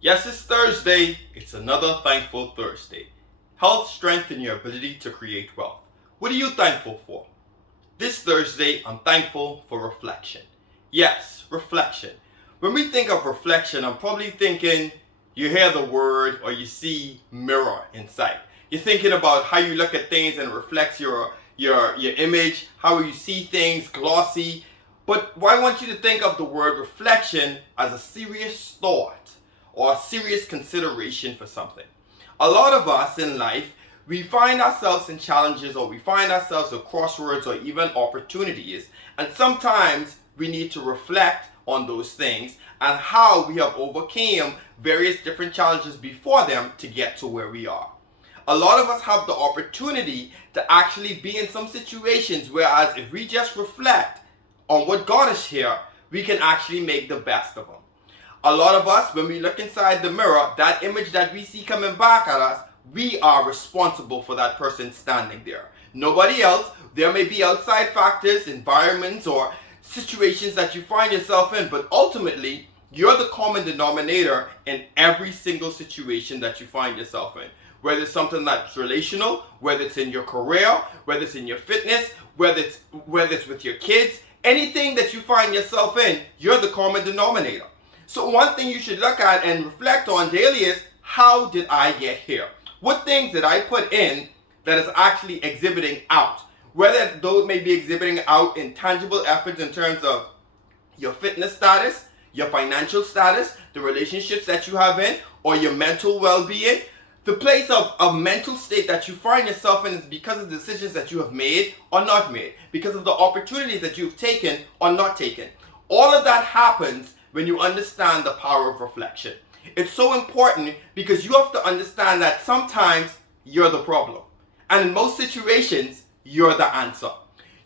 Yes, it's Thursday. It's another thankful Thursday. Health, strength, and your ability to create wealth. What are you thankful for? This Thursday, I'm thankful for reflection. Yes, reflection. When we think of reflection, I'm probably thinking you hear the word or you see mirror in sight. You're thinking about how you look at things and it reflects your image, how you see things glossy. But I want you to think of the word reflection as a serious thought or a serious consideration for something. A lot of us in life, we find ourselves in challenges or we find ourselves at crossroads or even opportunities, and sometimes we need to reflect on those things and how we have overcame various different challenges before them to get to where we are. A lot of us have the opportunity to actually be in some situations, whereas if we just reflect on what got us here, we can actually make the best of them. A lot of us, when we look inside the mirror, that image that we see coming back at us, we are responsible for that person standing there. Nobody else. There may be outside factors, environments, or situations that you find yourself in, but ultimately, you're the common denominator in every single situation that you find yourself in. Whether it's something that's relational, whether it's in your career, whether it's in your fitness, whether it's with your kids, anything that you find yourself in, you're the common denominator. So one thing you should look at and reflect on daily is, how did I get here? What things did I put in that is actually exhibiting out? Whether those may be exhibiting out in tangible efforts in terms of your fitness status, your financial status, the relationships that you have in, or your mental well-being. The place of mental state that you find yourself in is because of the decisions that you have made or not made, because of the opportunities that you've taken or not taken. All of that happens when you understand the power of reflection. It's so important because you have to understand that sometimes you're the problem. And in most situations, you're the answer.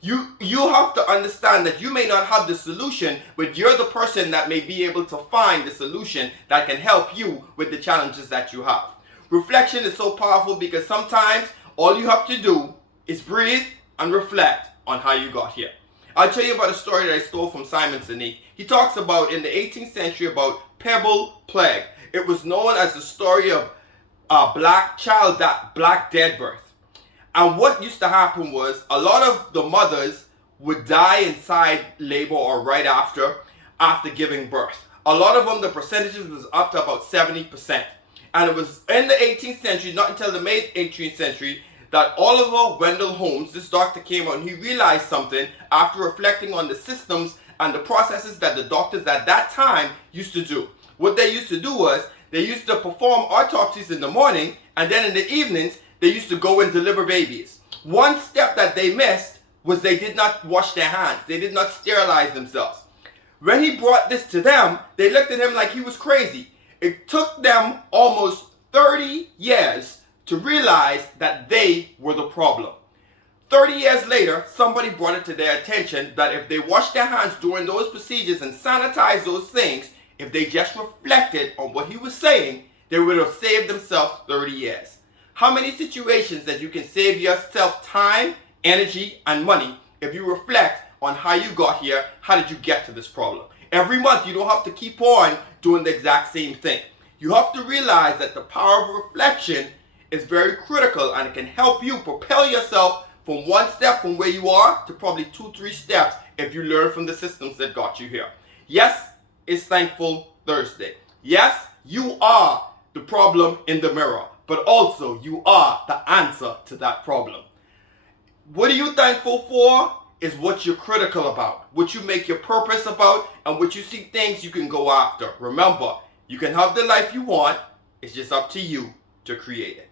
You have to understand that you may not have the solution, but you're the person that may be able to find the solution that can help you with the challenges that you have. Reflection is so powerful because sometimes all you have to do is breathe and reflect on how you got here. I'll tell you about a story that I stole from Simon Sinek. He talks about in the 18th century about Pebble Plague. It was known as the story of black dead birth. And what used to happen was a lot of the mothers would die inside labor or right after giving birth. A lot of them, the percentages was up to about 70%. And it was in the 18th century, not until the mid 18th century, that Oliver Wendell Holmes, this doctor, came out and he realized something after reflecting on the systems and the processes that the doctors at that time used to do. What they used to do was they used to perform autopsies in the morning, and then in the evenings they used to go and deliver babies. One step that they missed was they did not wash their hands. They did not sterilize themselves. When he brought this to them, they looked at him like he was crazy. It took them almost 30 years to realize that they were the problem. 30 years later, somebody brought it to their attention that if they washed their hands during those procedures and sanitized those things, if they just reflected on what he was saying, they would have saved themselves 30 years. How many situations that you can save yourself time, energy, and money if you reflect on how you got here, how did you get to this problem? Every month, you don't have to keep on doing the exact same thing. You have to realize that the power of reflection is very critical, and it can help you propel yourself from one step from where you are to probably 2-3 steps if you learn from the systems that got you here. Yes, it's Thankful Thursday. Yes, you are the problem in the mirror, but also you are the answer to that problem. What are you thankful for? Is what you're critical about, what you make your purpose about, and what you see things you can go after. Remember, you can have the life you want. It's just up to you to create it.